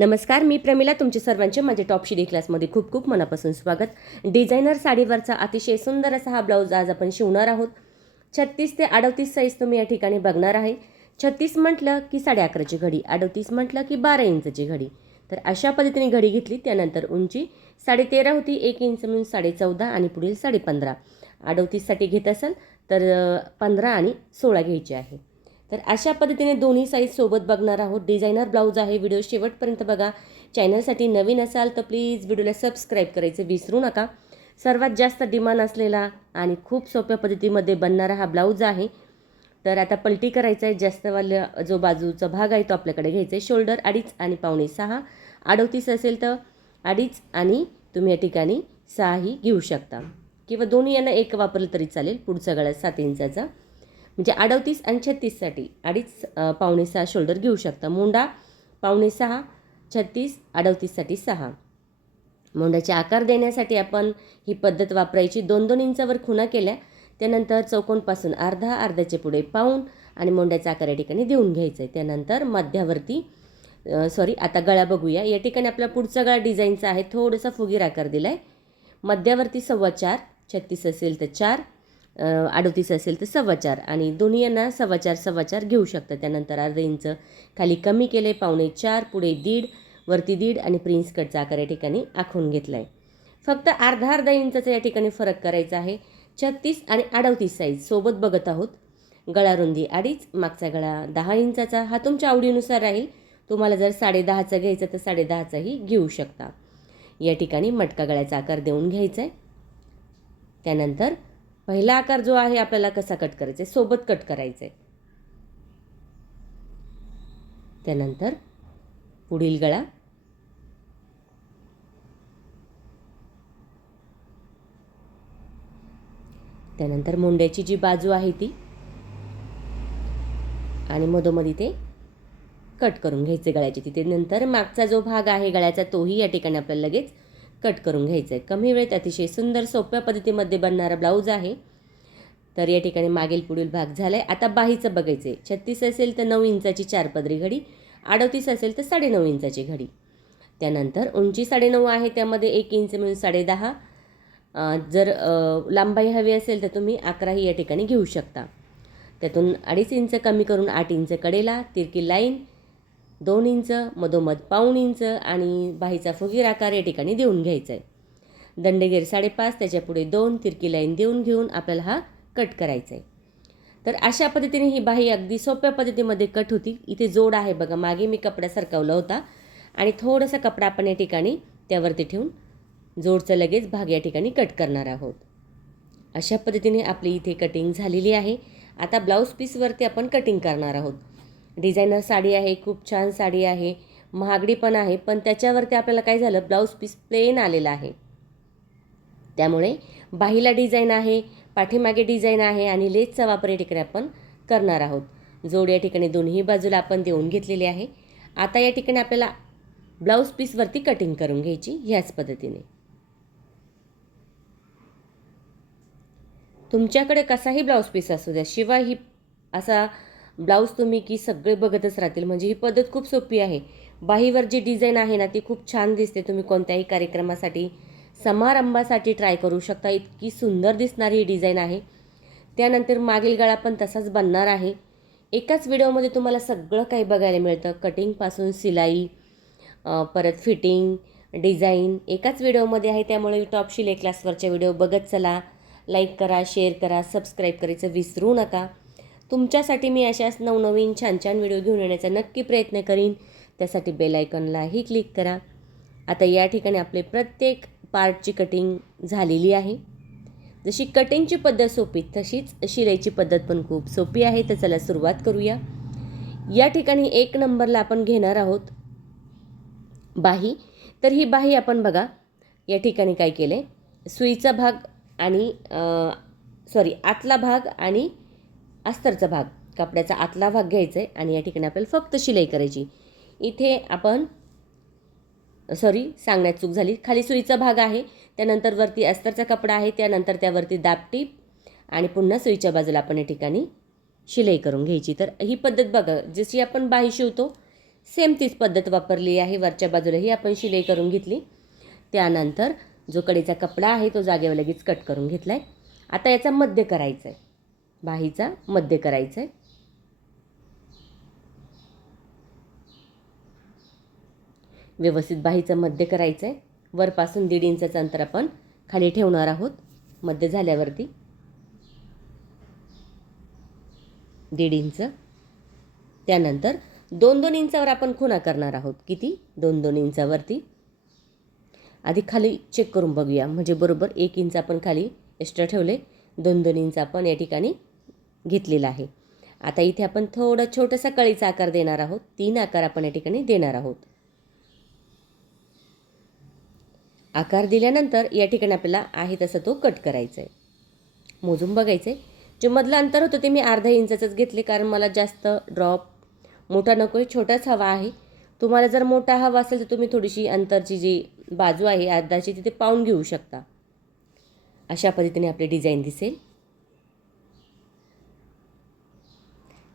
नमस्कार मी प्रमिला तुमचे सर्वांचे माझे टॉप शिडी क्लासमध्ये खूप खूप मनापासून स्वागत. डिझायनर साडीवरचा अतिशय सुंदर असा हा ब्लाऊज आज आपण शिवणार आहोत. छत्तीस ते अडतीस साईज तुम्ही या ठिकाणी बघणार आहे. छत्तीस म्हटलं की साडे अकराची घडी अडतीस म्हटलं की बारा इंचची घडी. तर अशा पद्धतीने घडी घेतली त्यानंतर उंची साडे तेरा होती एक इंच म्हणून साडे चौदा आणि पुढील साडे पंधरा अडतीससाठी घेत असाल तर पंधरा आणि सोळा घ्यायची आहे. तर अशा पद्धतीने दोन्ही साईज सोबत बघणार आहोत. डिझायनर ब्लाऊज आहे व्हिडिओ शेवटपर्यंत बघा. चॅनलसाठी नवीन असाल तर प्लीज व्हिडिओला सबस्क्राईब करायचं विसरू नका. सर्वात जास्त डिमांड असलेला आणि खूप सोप्या पद्धतीमध्ये बनणारा हा ब्लाऊज आहे. तर आता पलटी करायचा आहे. जास्तवाल्या जो बाजूचा भाग आहे तो आपल्याकडे घ्यायचा आहे. शोल्डर अडीच आणि पावणे सहा. अडवतीस असेल तर अडीच आणि तुम्ही या ठिकाणी सहाही घेऊ शकता. किंवा दोन्ही यांना एक वापरलं तरी चालेल. पुढचा गळा सात इंचाचा. म्हणजे अडतीस आणि छत्तीससाठी अडीच पावणे सहा शोल्डर घेऊ शकता. मोंडा पावणे सहा छत्तीस अडतीससाठी सहा. मोंडाचे आकार देण्यासाठी आपण ही पद्धत वापरायची. दोन दोन इंचावर खुणा केल्या त्यानंतर चौकोनपासून अर्धा अर्ध्याचे पुढे पाऊन आणि मोंड्याचा आकार या ठिकाणी देऊन घ्यायचं आहे. त्यानंतर मध्यावरती सॉरी आता गळा बघूया. या ठिकाणी आपला पुढचा गळा डिझाईनचा आहे. थोडासा फुगीर आकार दिला आहे मध्यावरती सव्वा चार छत्तीस असेल तर चार. अडतीस असेल तर सव्वा चार आणि दोन्ही यांना सव्वा चार सव्वा चार घेऊ शकता त्यानंतर अर्ध इंच खाली कमी केले पावणे चार पुढे दीड वरती दीड आणि प्रिन्स कटचा आकार या ठिकाणी आखून घेतला आहे फक्त अर्धा अर्धा इंचाचा या ठिकाणी फरक करायचा आहे. छत्तीस आणि अडतीस साईज सोबत बघत आहोत. गळा रुंदी अडीच मागचा गळा दहा इंचाचा. हा तुमच्या आवडीनुसार राहील. तुम्हाला जर साडेदहाचा घ्यायचा तर साडेदहाचाही घेऊ शकता. या ठिकाणी मटका गळ्याचा आकार देऊन घ्यायचा आहे त्यानंतर पहिला आकार जो आहे आपल्याला कसा कट करायचा आहे सोबत कट करायचा आहे त्यानंतर पुढील गळा. त्यानंतर मुंड्याची जी बाजू आहे ती. आणि मधोमधी ते कट करून घ्यायचे गळ्याचे. तिथे नंतर मागचा जो भाग आहे गळ्याचा तोही या ठिकाणी आपल्याला लगेच कट करून घ्यायचा आहे कमी वेळेत अतिशय सुंदर सोप्या पद्धतीमध्ये बनणारा ब्लाऊज आहे. तर या ठिकाणी मागील पुढील भाग झाला आहे आता बाहीचं बघायचं आहे छत्तीस असेल तर नऊ इंचाची चार पदरी घडी अडतीस असेल तर साडेनऊ इंचाची घडी. त्यानंतर उंची साडेनऊ आहे त्यामध्ये एक इंच मिळून साडेदहा. जर लांबाई हवी असेल तर तुम्ही अकराही या ठिकाणी घेऊ शकता. त्यातून अडीच इंच कमी करून आठ इंच कडेला तिरकी लाईन दोन इंच मधोमध पाऊण इंच आणि बाहीचा फुगीर आकार या ठिकाणी देऊन घ्यायचा आहे दंडगेर साडेपाच त्याच्यापुढे दोन तिरकी लाईन देऊन घेऊन आपल्याला हा कट करायचं आहे तर अशा पद्धतीने ही बाही अगदी सोप्या पद्धतीमध्ये कट होती. इथे जोड आहे बघा मागे मी कपडा सरकवला होता. आणि थोडासा कपडा आपण या ठिकाणी त्यावरती ठेवून जोडचं लगेच भाग या ठिकाणी कट करणार आहोत. अशा पद्धतीने आपली इथे कटिंग झालेली आहे. आता ब्लाऊज पीसवरती आपण कटिंग करणार आहोत. डिझायनर साडी आहे खूप छान साडी आहे महागडी पण आहे पण त्याच्यावरती आपल्याला काय झालं? ब्लाऊज पीस प्लेन आलेला आहे. त्यामुळे बाहीला डिझाईन आहे पाठीमागे डिझाईन आहे आणि लेसचा वापर या ठिकाणी आपण करणार आहोत. जोड या ठिकाणी दोन्ही बाजूला आपण देऊन घेतलेली आहे. आता या ठिकाणी आपल्याला ब्लाऊज पीसवरती कटिंग करून घ्यायची ह्याच पद्धतीने. तुमच्याकडे कसाही ब्लाऊज पीस असू द्या शिवाय ही असा ब्लाऊज तुम्ही की सगळे बघतच राहतील. म्हणजे ही पद्धत खूप सोपी आहे. बाहीवर जी डिझाईन आहे ना ती खूप छान दिसते. तुम्ही कोणत्याही कार्यक्रमासाठी समारंभासाठी ट्राय करू शकता. इतकी सुंदर दिसणारी ही डिझाईन आहे. त्यानंतर मागील गळा पण तसाच बनणार आहे. एकाच व्हिडिओमध्ये तुम्हाला सगळं काही बघायला मिळतं. कटिंगपासून सिलाई परत फिटिंग डिझाईन एकाच व्हिडिओमध्ये आहे. त्यामुळे टॉप शिले क्लासवरच्या व्हिडिओ बघत चला. लाईक करा शेअर करा सबस्क्राईब करायचं विसरू नका. तुमच्यासाठी मी अशाच नवनवीन छान छान व्हिडिओ घेऊन येण्याचा नक्की प्रयत्न करीन. त्यासाठी बेल आयकॉनलाही क्लिक करा. आता या ठिकाणी आपले प्रत्येक पार्टची कटिंग झालेली आहे. जशी कटिंगची पद्धत सोपी तशीच शिलाईची पद्धत पण खूप सोपी आहे. तर चला सुरुवात करूया. या ठिकाणी एक नंबरला आपण घेणार आहोत. बाही. तर ही बाही आपण बघा या ठिकाणी काय केलं आहे सुईचा भाग आणि सॉरी आतला भाग आणि अस्तरचा भाग. कपड्याचा आतला भाग घ्यायचा आहे आणि या ठिकाणी आपल्याला फक्त शिलाई करायची. इथे आपण सॉरी सांगण्यात चूक झाली. खाली सुईचा भाग आहे त्यानंतर वरती अस्तरचा कपडा आहे त्यानंतर त्यावरती दापटीप आणि पुन्हा सुईच्या बाजूला आपण या ठिकाणी शिलाई करून घ्यायची. तर ही पद्धत बघा जशी आपण बाही शिवतो सेम तीच पद्धत वापरली आहे. वरच्या बाजूलाही आपण शिलाई करून घेतली. त्यानंतर जो कडेचा कपडा आहे तो जागेवर लगेच कट करून घेतला आहे आता याचा मध्य करायचा आहे बाहीचा मध्य करायचा आहे व्यवस्थित बाहीचं मध्य करायचं आहे वरपासून दीड इंचाचं अंतर आपण खाली ठेवणार आहोत. मध्य झाल्यावरती दीड इंच. त्यानंतर दोन दोन इंचावर आपण खुणा करणार आहोत. किती? दोन दोन इंचावरती. आधी खाली चेक करून बघूया. म्हणजे बरोबर एक इंच आपण खाली एक्स्ट्रा ठेवले. दोन दोन इंच आपण या ठिकाणी घेतलेला आहे. आता इथे आपण थोडं छोटासा कळीचा आकार देणार आहोत. तीन आकार आपण या ठिकाणी देणार आहोत. आकार दिल्यानंतर या ठिकाणी आपल्याला आहे तसं तो कट करायचा आहे मोजून बघायचं आहे जे मधलं अंतर होतं ते मी अर्धा इंचाचंच घेतले कारण मला जास्त ड्रॉप मोठा नको आहे छोटाच हवा आहे. तुम्हाला जर मोठा हवा असेल तर तुम्ही थोडीशी अंतरची जी बाजू आहे अर्धाची तिथे पाहून घेऊ शकता. अशा पद्धतीने आपली डिझाईन दिसेल.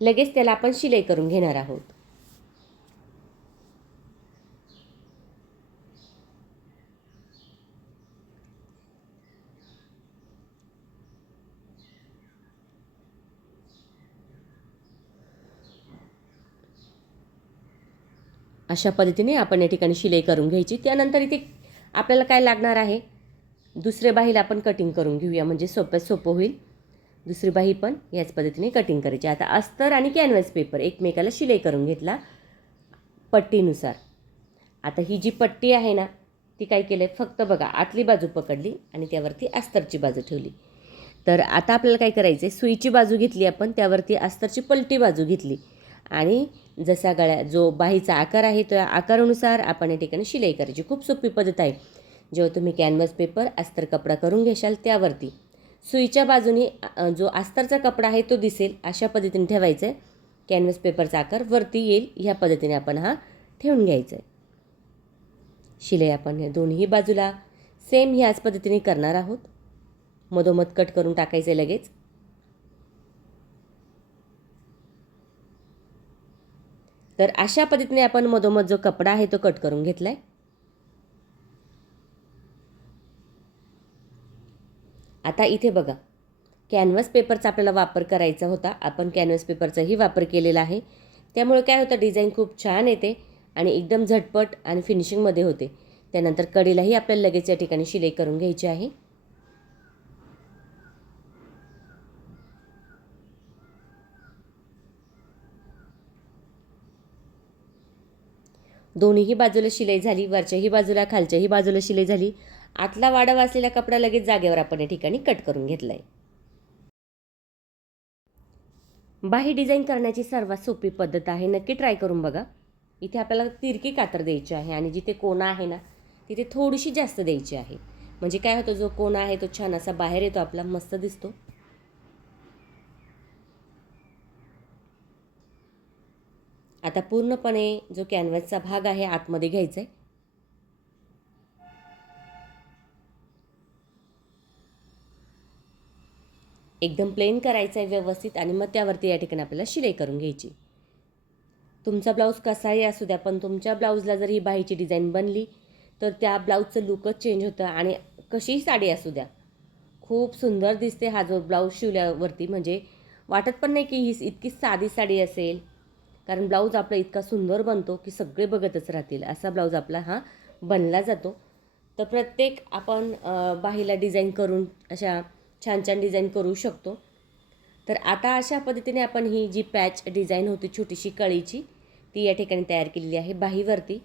लगेच त्याला आपण शिलाई करून घेणार आहोत. अशा पद्धतीने आपण या ठिकाणी शिलाई करून घ्यायची. त्यानंतर इथे आपल्याला काय लागणार आहे? दुसरे बाहीला आपण कटिंग करून घेऊया म्हणजे सोप्यात सोपं होईल. दुसरी बाही पण याच पद्धतीने कटिंग करायची. आता अस्तर आणि कॅनव्हास पेपर एकमेकाला शिलाई करून घेतला पट्टीनुसार. आता ही जी पट्टी आहे ना ती काय केलं आहे फक्त बघा आतली बाजू पकडली आणि त्यावरती अस्तरची बाजू ठेवली. तर आता आपल्याला काय करायचं आहे सुईची बाजू घेतली आपण त्यावरती अस्तरची पलटी बाजू घेतली. आणि जसा गळ्या जो बाहीचा आकार आहे त्या आकारानुसार आपण या ठिकाणी शिलाई करायची. खूप सोपी पद्धत आहे. जेव्हा तुम्ही कॅनव्हस पेपर अस्तर कपडा करून घेशाल त्यावरती. सुईच्या बाजूने जो अस्तरचा कपडा आहे तो दिसेल अशा पद्धतीने ठेवायचा आहे कॅनव्हस पेपरचा आकार वरती येईल ह्या पद्धतीने आपण हा ठेवून घ्यायचा आहे शिलाई आपण या दोन्ही बाजूला सेम ह्याच पद्धतीने करणार आहोत. मधोमध कट करून टाकायचं आहे लगेच. तर अशा पद्धतीने आपण मधोमध जो कपडा आहे तो कट करून घेतला आहे आता इथे बघा कॅनव्हस पेपरचा आपल्याला वापर करायचा होता. आपण कॅनव्हस पेपरचाही वापर केलेला आहे. त्यामुळे काय होतं डिझाईन खूप छान येते आणि एकदम झटपट आणि फिनिशिंगमध्ये होते. त्यानंतर कडीलाही आपल्याला लगेच या ठिकाणी शिलाई करून घ्यायची आहे. दोन्हीही बाजूला शिलाई झाली वरच्याही बाजूला खालच्याही बाजूला शिलाई झाली. आतला वाढव असलेला कपडा लगेच जागेवर आपण या ठिकाणी कट करून घेतला आहे बाही डिझाईन करण्याची सर्वात सोपी पद्धत आहे. नक्की ट्राय करून बघा. इथे आपल्याला तिरकी कातर द्यायची आहे आणि जिथे कोणा आहे ना तिथे थोडीशी जास्त द्यायची आहे. म्हणजे काय होतं जो कोणा आहे तो छान असा बाहेर येतो आपला मस्त दिसतो. आता पूर्णपणे जो कॅनव्हसचा भाग आहे आतमध्ये घ्यायचा आहे एकदम प्लेन करायचं आहे व्यवस्थित आणि मग त्यावरती या ठिकाणी आपल्याला शिलाई करून घ्यायची. तुमचा ब्लाऊज कसाही असू द्या पण तुमच्या ब्लाऊजला जर ही बाहीची डिझाईन बनली तर त्या ब्लाऊजचं लुकच चेंज होतं आणि कशीही साडी असू द्या. खूप सुंदर दिसते हा जो ब्लाऊज शिवल्यावरती. म्हणजे वाटत पण नाही की ही इतकी साधी साडी असेल. कारण ब्लाऊज आपला इतका सुंदर बनतो की सगळे बघतच राहतील. असा ब्लाऊज आपला हा बनला जातो. तर प्रत्येक आपण बाहीला डिझाईन करून अशा छान छान डिझाईन करू शकतो. तर आता अशा पद्धतीने आपण ही जी पॅच डिझाईन होती छोटीशी कळीची ती या ठिकाणी तयार केलेली आहे बाहीवरती.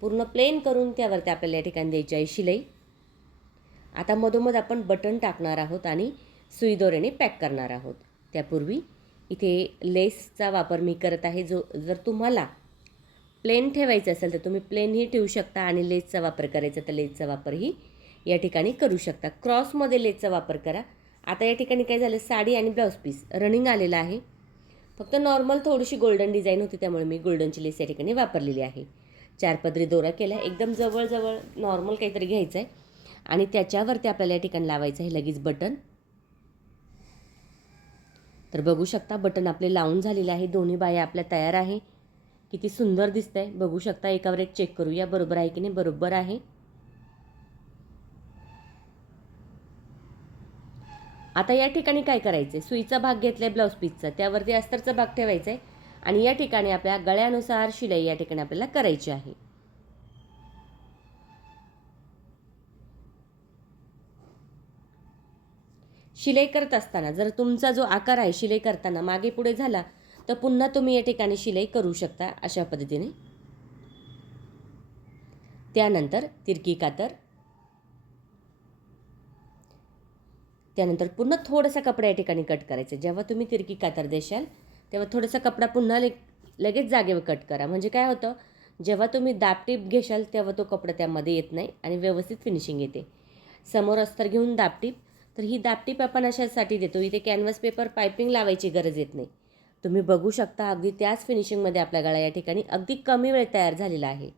पूर्ण प्लेन करून त्यावरती आपल्याला या ठिकाणी द्यायची आहे शिलाई. आता मधोमध आपण बटन टाकणार आहोत आणि सुईदोऱ्याने पॅक करणार आहोत. त्यापूर्वी इथे लेसचा वापर मी करत आहे. जो जर तुम्हाला प्लेन ठेवायचं असेल तर तुम्ही प्लेनही ठेवू शकता आणि लेसचा वापर करायचा तर लेसचा वापरही या ठिकाणी करू शकता. क्रॉसमध्ये लेसचा वापर करा. आता या ठिकाणी काय झालं? साडी आणि ब्लाऊज पीस रनिंग आलेला आहे. फक्त नॉर्मल थोडीशी गोल्डन डिझाईन होती त्यामुळे मी गोल्डनची लेस या ठिकाणी वापरलेली आहे. चार पदरी दोरा केला एकदम जवळजवळ नॉर्मल काहीतरी घ्यायचं आहे आणि त्याच्यावरती आपल्याला या ठिकाणी लावायचं आहे लगेच बटन. तर बघू शकता बटन आपले लावून झालेले आहे. दोन्ही बाया आपल्या तयार आहे. किती सुंदर दिसतंय. बघू शकता एकावर एक चेक करूया. बरोबर आहे की नाही? बरोबर आहे. आता या ठिकाणी काय करायचं आहे सुईचा भाग घेतलाय ब्लाऊज पीसचा त्यावरती अस्तरचा भाग ठेवायचा आहे आणि या ठिकाणी आपल्या गळ्यानुसार शिलाई या ठिकाणी आपल्याला करायची आहे. शिलाई करत असताना जर तुमचा जो आकार आहे शिलाई करताना मागे पुढे झाला तर पुन्हा तुम्ही या ठिकाणी शिलाई करू शकता अशा पद्धतीने. त्यानंतर तिरकी कातर. त्यानंतर पुन्हा थोडासा कपडा या ठिकाणी कट करायचा. जेव्हा तुम्ही तिरकी कातर देशाल तेव्हा थोडासा कपडा पुन्हा ले लगेच जागेवर कट करा. म्हणजे काय होतं जेव्हा तुम्ही दापटीप घेशाल तेव्हा तो कपडा त्यामध्ये येत नाही आणि व्यवस्थित फिनिशिंग येते. समोर अस्तर घेऊन दापटीप तर ही दापटीप आपण अशासाठी देतो. इथे कॅनव्हास पेपर पायपिंग लावायची गरज येत नाही. तुम्ही बघू शकता अगदी त्याच फिनिशिंगमध्ये आपला गळा या ठिकाणी अगदी कमी वेळ तयार झालेला आहे.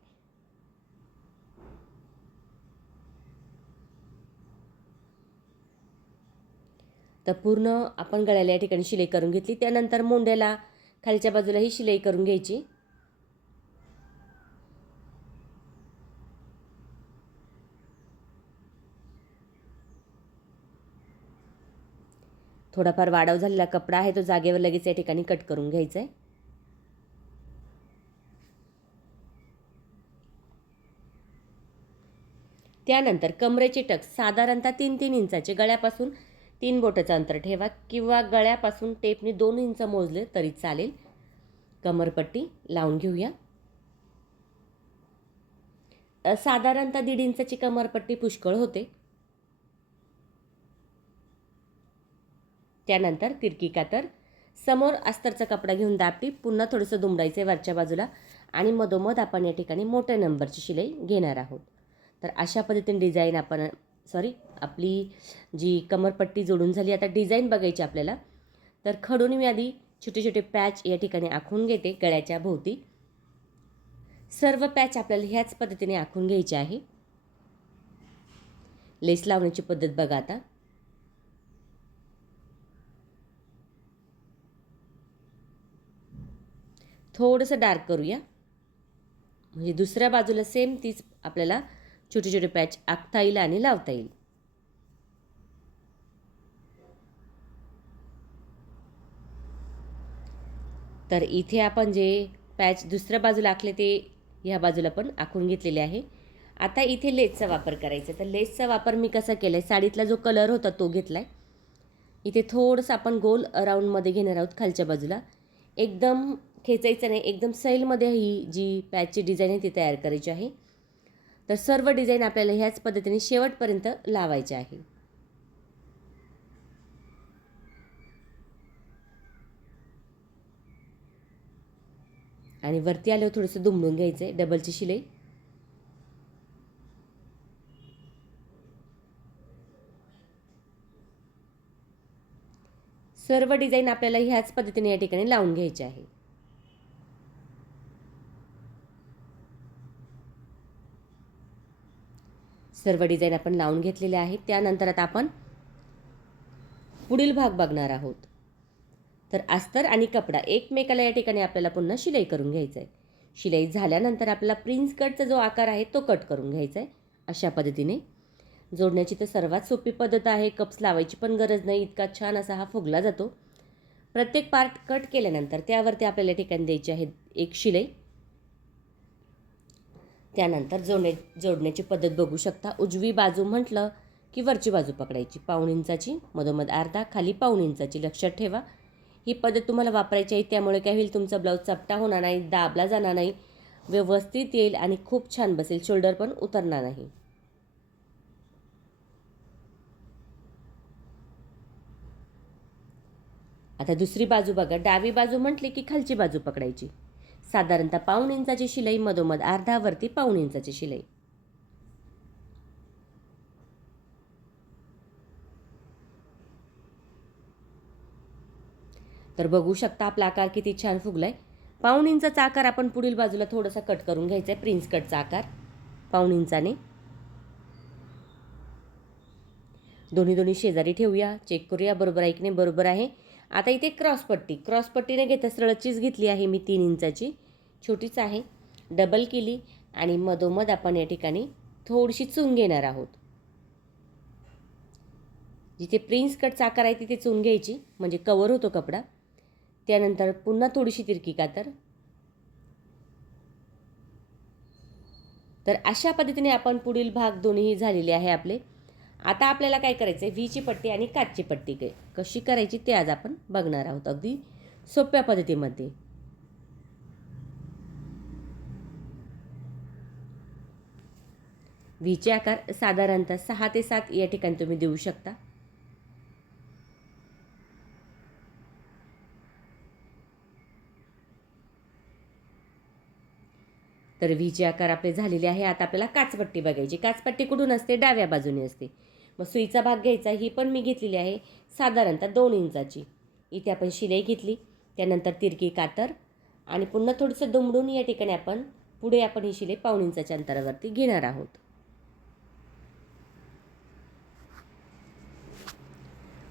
तर पूर्ण आपण गळ्याला या ठिकाणी शिलाई करून घेतली. त्यानंतर मोंड्याला खालच्या बाजूला ही शिलाई करून घ्यायची. थोडाफार वाढव झालेला कपडा आहे तो जागेवर लगेच या ठिकाणी कट करून घ्यायचा आहे त्यानंतर कमरेचे टक साधारणतः तीन तीन इंचाचे गळ्यापासून तीन बोटाचं अंतर ठेवा किंवा गळ्यापासून टेपने दोन इंच मोजले तरी चालेल. कमरपट्टी लावून घेऊया. साधारणतः दीड इंचाची कमरपट्टी पुष्कळ होते. त्यानंतर तिरकी कातर समोर अस्तरचा कपडा घेऊन दापटी पुन्हा थोडंसं दुमडायचं आहे वरच्या बाजूला आणि मधोमध आपण या ठिकाणी मोठ्या नंबरची शिलाई घेणार आहोत. तर अशा पद्धतीने डिझाईन आपण सॉरी आपली जी कमरपट्टी जोडून झाली आता डिझाईन बघायची आपल्याला तर खडून मी आधी छोटे छोटे पॅच या ठिकाणी आखून घेते गळ्याच्या भोवती. सर्व पॅच आपल्याला ह्याच पद्धतीने आखून घ्यायचे आहे. लेस लावण्याची पद्धत बघा आता. थोडंसं डार्क करूया. म्हणजे दुसऱ्या बाजूला सेम तीच आपल्याला छोटे छोटे पॅच आखता येईल आणि लावता येईल. तर इथे आपण जे पॅच दुसऱ्या बाजूला आखले ते ह्या बाजूला पण आखून घेतलेले आहे. आता इथे लेसचा वापर करायचा तर लेसचा वापर मी कसा केला आहे साडीतला जो कलर होता तो घेतला आहे इथे थोडंसं आपण गोल राऊंडमध्ये घेणार आहोत खालच्या बाजूला. एकदम खेचायचं नाही. एकदम सैलमध्ये ही जी पॅचची डिझाईन आहे ती तयार करायची आहे. तर सर्व डिझाईन आपल्याला ह्याच पद्धतीने शेवटपर्यंत लावायचे आहे. आणि वरती आल्यावर थोडंसं दुमडून घ्यायचं आहे डबलची शिलाई. सर्व डिझाईन आपल्याला ह्याच पद्धतीने या ठिकाणी लावून घ्यायचे आहे. सर्व डिझाईन आपण लावून घेतलेले आहेत. त्यानंतर आता आपण पुढील भाग बघणार आहोत. तर अस्तर आणि कपडा एकमेकाला या ठिकाणी आपल्याला पुन्हा शिलाई करून घ्यायचं आहे शिलाई झाल्यानंतर आपला प्रिन्स कटचा जो आकार आहे तो कट करून घ्यायचा आहे अशा पद्धतीने. जोडण्याची तर सर्वात सोपी पद्धत आहे. कप्स लावायची पण गरज नाही. इतका छान असा हा फुगला जातो. प्रत्येक पार्ट कट केल्यानंतर त्यावरती आपल्याला ठिकाणी द्यायची आहे एक शिलाई. त्यानंतर जोडणे जोडण्याची पद्धत बघू शकता. उजवी बाजू म्हटलं की वरची बाजू पकडायची. पाऊण इंचाची मधोमध अर्धा खाली पाऊण इंचाची. लक्षात ठेवा. ही पद्धत तुम्हाला वापरायची आहे त्यामुळे काय होईल तुमचा ब्लाऊज चपटा होणार नाही दाबला जाणार नाही व्यवस्थित येईल आणि खूप छान बसेल. शोल्डर पण उतरणार नाही. आता दुसरी बाजू बघा. डावी बाजू म्हटली की खालची बाजू पकडायची. साधारणतः पाऊण इंचाची शिलाई मधोमध अर्धावरती पाऊण इंचाची शिलाई. तर बघू शकता आपला आकार किती छान फुगलाय. पाऊण इंचाचा आकार आपण पुढील बाजूला थोडासा कट करून घ्यायचा आहे प्रिन्स कटचा आकार. पाऊण इंचाने. दोन्ही दोन्ही शेजारी ठेवूया. चेक करूया बरोबर आहे की नाही? बरोबर आहे. आता इथे क्रॉस पट्टी. क्रॉस पट्टीने घेता सरळ चीज घेतली आहे मी तीन इंचाची. छोटीच आहे. डबल केली आणि मधोमध आपण या ठिकाणी थोडीशी चून घेणार आहोत. जिथे प्रिन्स कट आकार आहे तिथे चून घ्यायची म्हणजे कवर होतो कपडा. त्यानंतर पुन्हा थोडीशी तिरकी कातर. तर अशा पद्धतीने आपण पुढील भाग दोन्ही झालेले आहे आपले. आता आपल्याला काय करायचं आहे व्हीची पट्टी आणि काचची पट्टी काय कशी करायची ते आज आपण बघणार आहोत अगदी सोप्या पद्धतीमध्ये. व्हीचे आकार साधारणतः सहा ते सात या ठिकाणी तुम्ही देऊ शकता. तर व्हीचे आकार आपले झालेले आहे. आता आपल्याला काचपट्टी बघायची. काचपट्टी कुठून असते? डाव्या बाजूने असते. मग सुईचा भाग घ्यायचा. ही पण मी घेतलेली आहे. साधारणतः दोन इंचाची. इथे आपण शिलाई घेतली. त्यानंतर तिरकी कातर आणि पुन्हा थोडंसं दुमडून या ठिकाणी आपण पुढे आपण ही शिलाई पाऊण इंचाच्या अंतरावरती घेणार आहोत.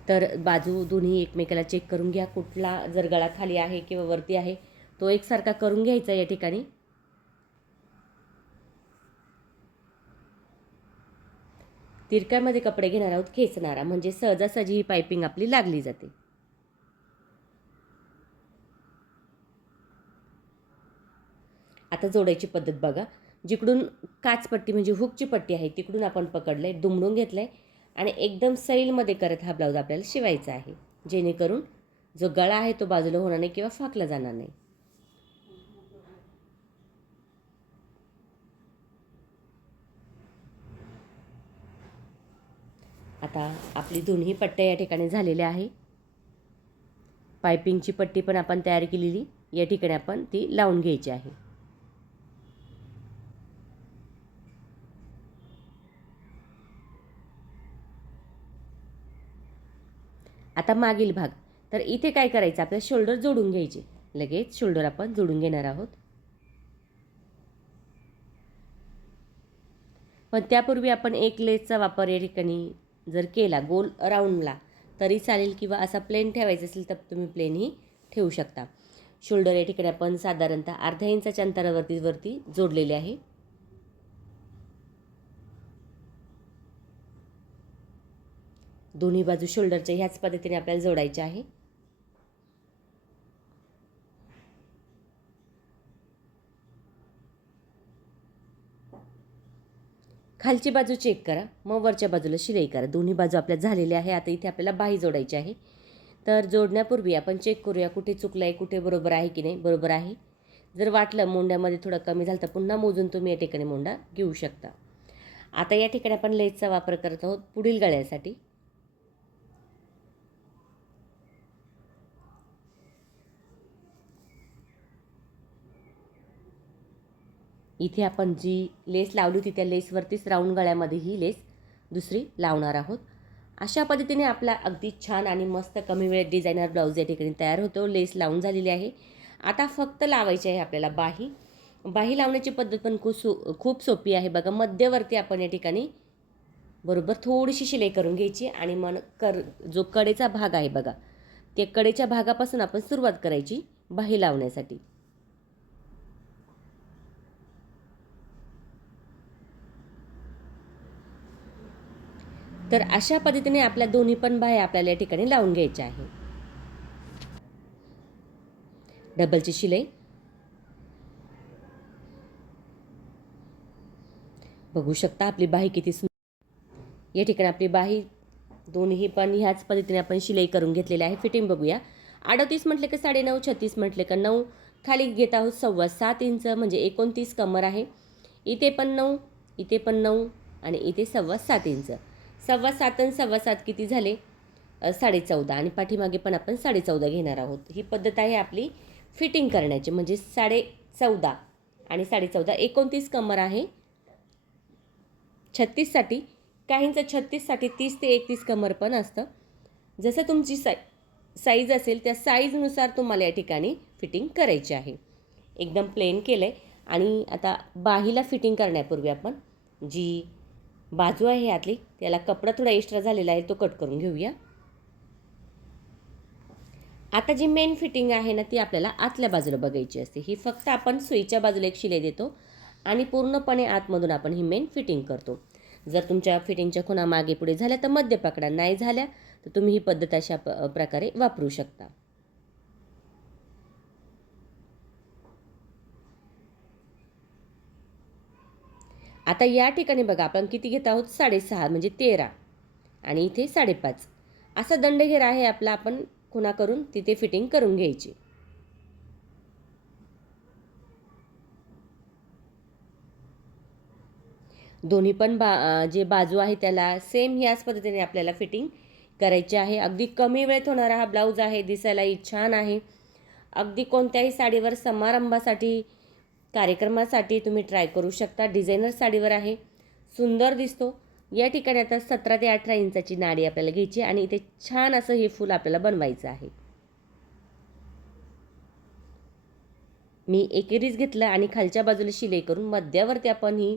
तर बाजू दोन्ही एकमेकाला चेक करून घ्या कुठला जर गळा खाली आहे किंवा वरती आहे तो एकसारखा करून घ्यायचा या ठिकाणी. तिरक्यामध्ये कपडे घेणार आहोत खेचणारा. म्हणजे सहजासहजी ही पायपिंग आपली लागली जाते. आता जोडायची पद्धत बघा. जिकडून काचपट्टी म्हणजे हुकची पट्टी आहे तिकडून आपण पकडलं आहे दुमडून घेतलं आहे आणि एकदम सैलमध्ये करत हा ब्लाऊज आपल्याला शिवायचा आहे. जेणेकरून जो गळा आहे तो बाजूला होणार नाही किंवा फाकला जाणार नाही. आता आपली दोन्ही पट्ट्या या ठिकाणी झालेल्या आहे. पायपिंगची पट्टी पण आपण तयार केलेली. या ठिकाणी आपण ती लावून घ्यायची आहे. आता मागील भाग. तर इथे काय करायचं? आपल्या शोल्डर जोडून घ्यायचे. लगेच शोल्डर आपण जोडून घेणार आहोत. पण त्यापूर्वी आपण एक लेसचा वापर या ठिकाणी जर केला गोल राऊंडला तरी चालेल किंवा असा प्लेन ठेवायचा असेल तर तुम्ही प्लेनही ठेवू शकता. शोल्डर या ठिकाणी आपण साधारणतः अर्ध्या इंचाच्या अंतरावरती वरती जोडलेले आहे. दोन्ही बाजू शोल्डरच्या ह्याच पद्धतीने आपल्याला जोडायचे आहे. खालची बाजू चेक करा मग वरच्या बाजूला शिलाई करा. दोन्ही बाजू आपल्या झालेल्या आहे आता इथे आपल्याला बाही जोडायची आहे. तर जोडण्यापूर्वी आपण चेक करूया कुठे चुकलं आहे कुठे बरोबर आहे की नाही. बरोबर आहे. जर वाटलं मोंड्यामध्ये थोडं कमी झालं तर पुन्हा मोजून तुम्ही या ठिकाणी मोंडा घेऊ शकता. आता या ठिकाणी आपण लेसचा वापर करत आहोत पुढील गळ्यासाठी. इथे आपण जी लेस लावली होती त्या लेसवरतीच राऊंड गळ्यामध्ये ही लेस दुसरी लावणार आहोत. अशा पद्धतीने आपला अगदी छान आणि मस्त कमी वेळेत डिझायनर ब्लाऊज या ठिकाणी तयार होतो. लेस लावून झालेली आहे. आता फक्त लावायची आहे आपल्याला बाही. बाही लावण्याची पद्धत पण खूप सो खूप सोपी आहे. बघा मध्यवर्ती आपण या ठिकाणी बरोबर थोडीशी शिलाई करून घ्यायची आणि मन कर जो कडेचा भाग आहे बघा त्या कडेच्या भागापासून आपण सुरुवात करायची बाही लावण्यासाठी. तर अशा पद्धतीने आपल्या दोन्ही पण बाह्या आपल्याला या ठिकाणी लावून घ्यायच्या आहे. डबलची शिलाई. बघू शकता आपली बाही किती सुंदर या ठिकाणी आपली बाही दोन्ही पण ह्याच पद्धतीने आपण शिलाई करून घेतलेली आहे. फिटिंग बघूया. अडतीस म्हटले का साडे नऊ छत्तीस म्हटले का नऊ? खाली घेत आहोत सव्वा सात इंच म्हणजे एकोणतीस कमर आहे. इथे पण नऊ इथे पण नऊ आणि इथे सव्वा सात इंच. सव्वा सात आणि सव्वा सात किती झाले? साडे चौदा आणि पाठीमागे पण आपण साडे चौदा घेणार आहोत. ही पद्धत आहे आपली फिटिंग करण्याची म्हणजे साडे चौदा आणि साडे चौदा एकोणतीस कमर आहे. छत्तीससाठी काहींचं छत्तीससाठी तीस ते एकतीस कमर पण असतं. जसं तुमची साई साईज असेल त्या साईजनुसार तुम्हाला या ठिकाणी फिटिंग करायची आहे. एकदम प्लेन केलं आहे आणि आता बाहीला फिटिंग करण्यापूर्वी आपण जी बाजू आहे आतली. त्याला कपडा थोडा एक्स्ट्रा झालेला आहे तो कट करून घेऊया. आता जी मेन फिटिंग आहे ना ती आपल्याला आतल्या बाजूला बघायची असते. ही फक्त आपण सुईच्या बाजूला एक शिलाई देतो आणि पूर्णपणे आतमधून आपण ही मेन फिटिंग करतो. जर तुमच्या फिटिंगच्या खुणा मागे पुढे झाल्या तर मध्य पकडा. नाही झाल्या तर तुम्ही ही पद्धत अशा प प्रकारे वापरू शकता. आता या ठिकाणी बघा आपण किती घेत आहोत? साडेसहा म्हणजे तेरा. आणि इथे साडेपाच. असा दंडघेर आहे आपला आपण खुणा करून तिथे फिटिंग करून घ्यायची. दोन्ही पण बा जे बाजू आहे त्याला सेम ह्याच पद्धतीने आपल्याला फिटिंग करायची आहे. अगदी कमी वेळेत होणारा हा ब्लाऊज आहे दिसायलाही छान आहे. अगदी कोणत्याही साडीवर समारंभासाठी कार्यक्रमासाठी तुम्ही ट्राय करू शकता. डिझायनर साडीवर आहे. सुंदर दिसतो. या ठिकाणी आता सतरा ते अठरा इंचाची नाडी आपल्याला घ्यायची आणि इथे छान असं हे फूल आपल्याला बनवायचं आहे. मी एकेरीच घेतलं आणि खालच्या बाजूला शिलाई करून मध्यावरती आपण ही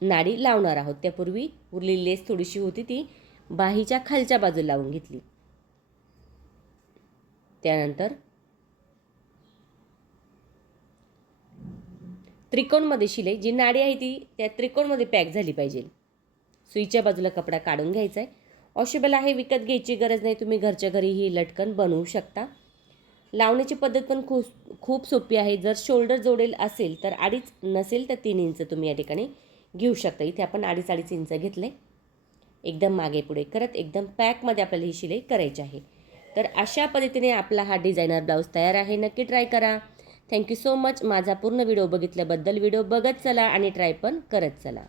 नाडी लावणार आहोत. त्यापूर्वी उरलेली लेस थोडीशी होती ती बाहीच्या खालच्या बाजूला लावून घेतली. त्यानंतर त्रिकोणमध्ये शिलाई जी नाडी आहे ती त्या त्रिकोणमध्ये पॅक झाली पाहिजे. सुईच्या बाजूला कपडा काढून घ्यायचा आहे. वॉशेबल आहे विकत घ्यायची गरज नाही तुम्ही घरच्या घरी ही लटकन बनवू शकता. लावण्याची पद्धत पण खूप खूप सोपी आहे. जर शोल्डर जोडेल असेल तर अडीच नसेल तर तीन इंच तुम्ही या ठिकाणी घेऊ शकता. इथे आपण अडीच अडीच इंच घेतलं आहे एकदम मागे पुढे करत एकदम पॅकमध्ये आपल्याला ही शिलाई करायची आहे. तर अशा पद्धतीने आपला हा डिझायनर ब्लाऊज तयार आहे. नक्की ट्राय करा. थँक्यू सो मच माझा पूर्ण व्हिडिओ बघितल्याबद्दल व्हिडिओ बघत चला आणि ट्राय पण करत चला.